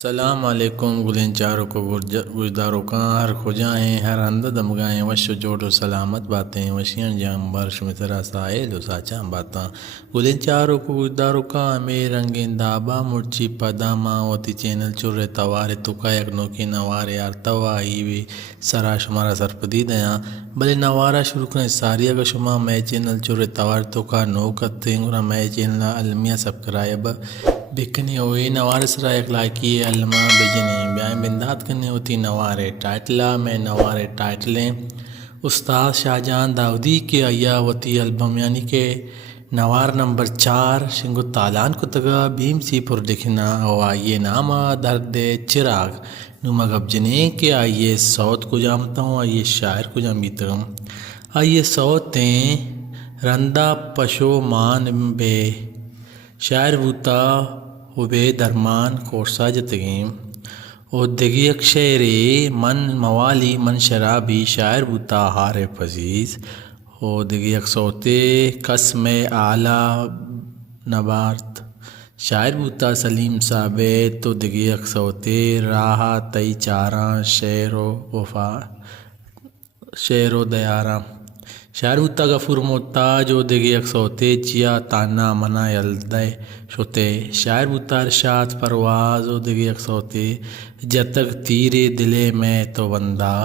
السلام علیکم گلین چاروں کو گجداروں کا ہر خجائیں ہر اندہ دمگائیں وش جوڑ و سلامت باتیں وشیاں جام برش میں ترا سائل و ساچاں باتاں گلین چاروں کو گجداروں کا ہمیں رنگین دابا مرچی پداما ہوتی چینل چرے توارے تو کا یک نوکی نوار یار توائی وی سرا شمارا سرپدی دیاں بلے نوارا شروع کریں ساری اگر شما میں چینل چرے توار تو کا نوکت دیں گرہ میں چینل المیہ سبسکرائب بکنی ہوئی نوار سرا ایک لائکی علمہ بجنی بیائیں بندات کرنے ہوتی نوارے ٹائٹلہ میں نوارے ٹائٹلیں استاد شاہجہان داودی کے ایا وتی البم یعنی کہ نوار نمبر 4 شنگو تالان کو تگا بھیم سی پر لکھنا او آئیے نامہ درد چراغ نومہ گب جنے کہ آئیے سوت کو جامتا ہوں آئیے شاعر کو جامتا ہوں آئیے سوتیں رندہ پشو مان بے شاعر بوتا وبے درمان کورسا جتگیم او دگیک شعری من موالی من شرابی شاعر بوتا ہار فزیز او دگیک صوتے قسم اعلیٰ نبارت شاعر بوتا سلیم ثابت تو دگیک صوتے راہ تئی چاراں شعر و وفا شعر و دیاراں شاعر بوتا غفور محتاج و دگیک صوتے چیا تانا منا یلدے شتے شاعر بوتا ارشاد پرواز و دگیک صوتے جتک تیرے دلے میں تو بندہ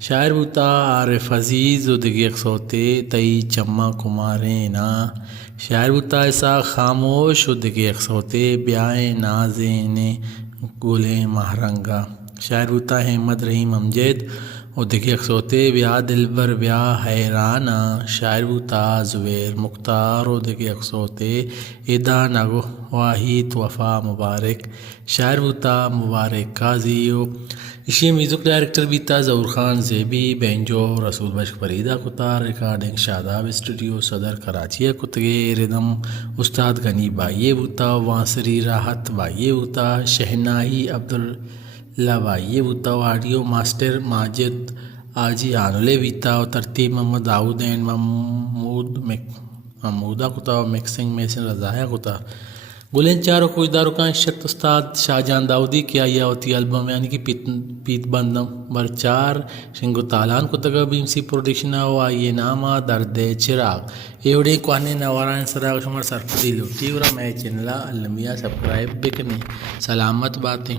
شاعر بوتا عارف عزیز و دگیک صوتے تئی چمہ کماریں نا شاعر بوتا ایسا خاموش و دگیک صوتے بیائیں نازیں گلیں مہرنگا شاعر بوتا احمد رحیم امجد و دگیک صوتے بیا دلبر بیا حیرانہ شاعر بوتا زبیر مختار و دگیک صوتے ادا نگو واحد وفا مبارک شاعر بوتا مبارک قاضی و اسی میوزک ڈائریکٹر بیتا ظہور خان زیبی بینجو رسول بشک فریدہ کتار ریکارڈنگ شاداب اسٹوڈیو صدر کراچی کتگے ردم استاد غنی بائیے بوتا وانسری راحت بائیے بوتا شہنائی عبداللہ بائیے بوتا آڈیو ماسٹر ماجد آجی آنولے بیتا و ترتیب محمد داؤد اینڈ محمودہ کتا و مکسنگ میسن رضایہ کتا گلین چاروں کو اداروں کا شرط استاد شاہجہان داودی کیا یا ہوتی البم یعنی کہ پیت بند نمبر 4 شنگو تالان کو تگا بیم سی پروڈکشنہ و آئیے نامہ درد چراغ ایوڑے کوانے نواران سراغ شمار سرپدی لوٹی ورہ میں چینلہ المیہ سبسکرائب بکنی سلامت باتیں